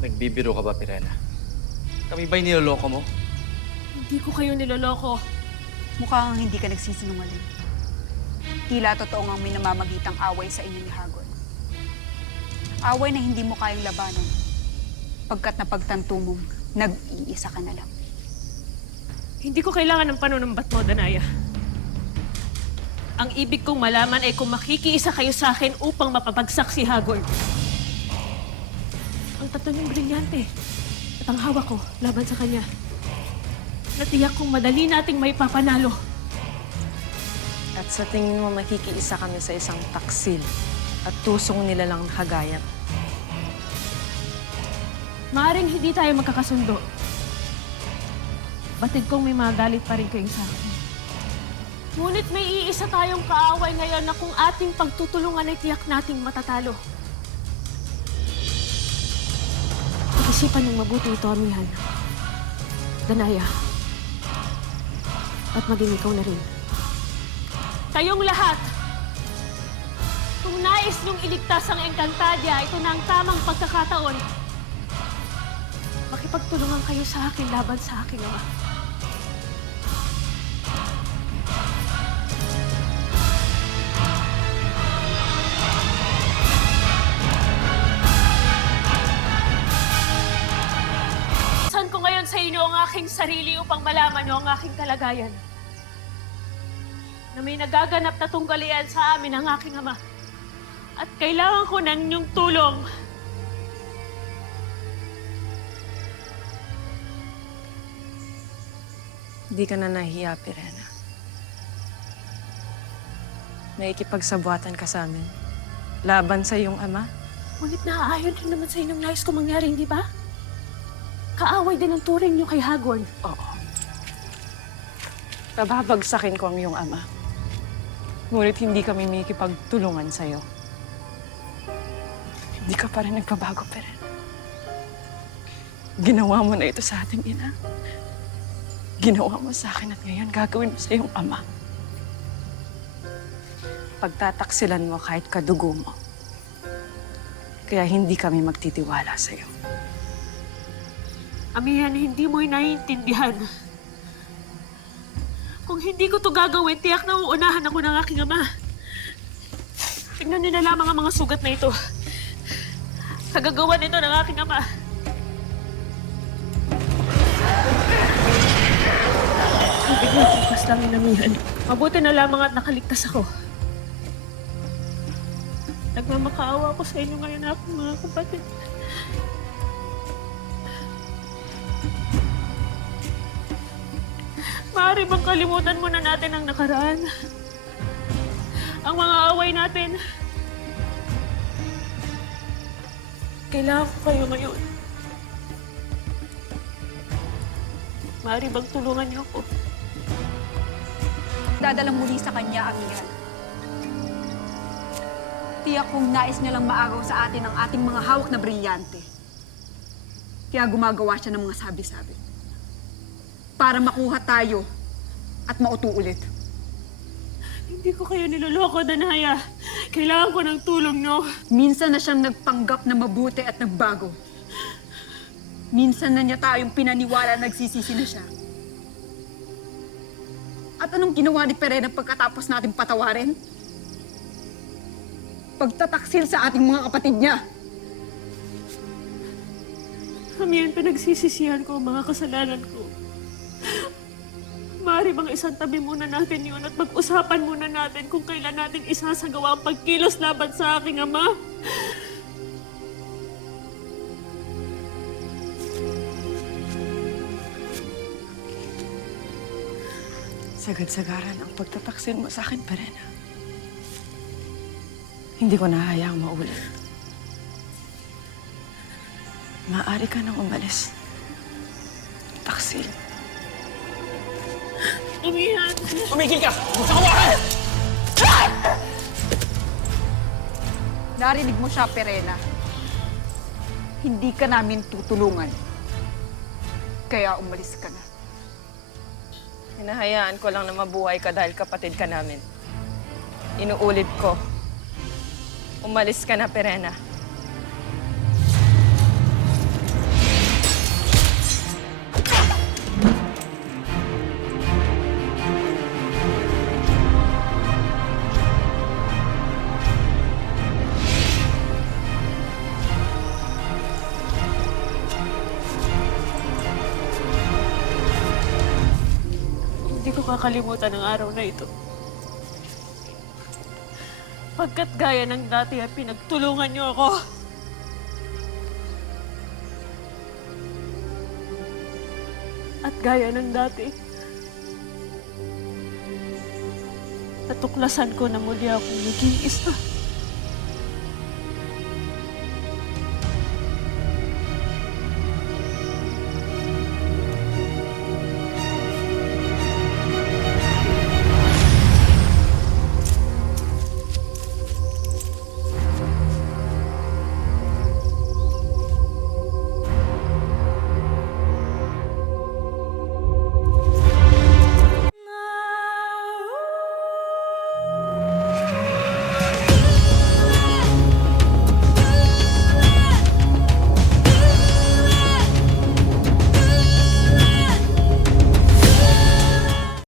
Nagbibiro ka ba, Pirena? Kami ba'y niloloko mo? Hindi ko kayo niloloko. Mukhang hindi ka nagsisinungaling. Tila totoo ngang may namamagitang away sa inyo ni Hagor. Away na hindi mo kayang labanan. Pagkat napagtanto mong nag-iisa ka na lang. Hindi ko kailangan ng panunumbat mo, Danaya. Ang ibig kong malaman ay kung makikiisa kayo sa akin upang mapabagsak si Hagor. Ang tatlo niyong brilyante at ang hawak ko laban sa kanya. Natiyak kong madali nating may papanalo. At sa tingin mo makikiisa kami sa isang taksil at tusong nila lang hagayat. Maaring hindi tayo magkakasundo. Batid kong may magalit pa rin kayo sa akin. Ngunit may iisa tayong kaaway ngayon na kung ating pagtutulungan ay tiyak nating matatalo. Pag-isipan ng mabuti ito, amihan. Danaya. At maging ikaw na rin. Kayong lahat! Kung nais niyong iligtas ang Encantadia, ito na ang tamang pagkakataon. Makipagtulungan kayo sa akin laban sa aking ama. Saan ko ngayon sa inyo ang aking sarili upang malaman niyo ang aking kalagayan? Na may nagaganap na tunggalian sa amin ang aking ama. At kailangan ko ng inyong tulong. Hindi ka na nahihiya, Pirena. Naikipagsabuatan ka sa amin. Laban sa iyong ama. Ngunit naaayon rin naman sa inyong nais ko mangyari, hindi ba? Kaaway din ang turing niyo kay Hagor. Oo. Pababagsakin ko ang iyong ama. Ngunit hindi kami makikipagtulungan sa'yo. Hindi ka pa rin nagpabago, Pirena. Ginawa mo na ito sa ating ina. Ginawa mo sa akin at ngayon gagawin mo sa iyong ama. Pagtataksilan mo kahit kadugo mo. Kaya hindi kami magtitiwala sa'yo. Amihan, hindi mo'y naiintindihan. Kung hindi ko to gagawin, tiyak na uunahan ako ng aking ama. Tingnan niyo na lamang ang mga sugat na ito. Kagagawa nito ng aking ama. Ibig mo, bukas lang yun, amihan. Mabuti na lamang at nakaligtas ako. Nagmamakaawa ako sa inyo ngayon, aking mga kapatid. Maaari bang kalimutan muna natin ang nakaraan? Ang mga away natin. Kailangan ko kayo ngayon. Maaari bang tulungan niyo ako? Dadalang muli sa kanya, amihan. Tiyak kong nais niya lang maagaw sa atin ang ating mga hawak na brilyante. Kaya gumagawa siya ng mga sabi-sabi. Para makuha tayo at mauto ulit. Hindi ko kayo niloloko, Danaya. Kailangan ko ng tulong niyo. Minsan na siyang nagpanggap na mabuti at nagbago. Minsan na niya tayong pinaniwala na nagsisisi na siya. At anong ginawa ni Pirena pagkatapos natin patawarin? Pagtataksil sa ating mga kapatid niya. Amihan, pinagsisisihan ko ang mga kasalanan ko. Maaari bang isang tabi muna natin yun at pag-usapan muna natin kung kailan natin isasagawa ang pagkilos laban sa aking ama? Sagad-sagaran ang pagtataksil mo sa akin, Pirena. Hindi ko nahayaang maulit. Maaari ka nang umalis. Taksil. Amihan! Tumigil ka! Huwag sa kawakan! Narinig mo siya, Pirena. Hindi ka namin tutulungan. Kaya umalis ka na. Hinahayaan ko lang na mabuhay ka dahil kapatid ka namin. Inuulit ko. Umalis ka na, Pirena. makakalimutan ang araw na ito. Pagkat gaya ng dati ay pinagtulungan niyo ako. At gaya ng dati, natuklasan ko na muli akong nag-iisa.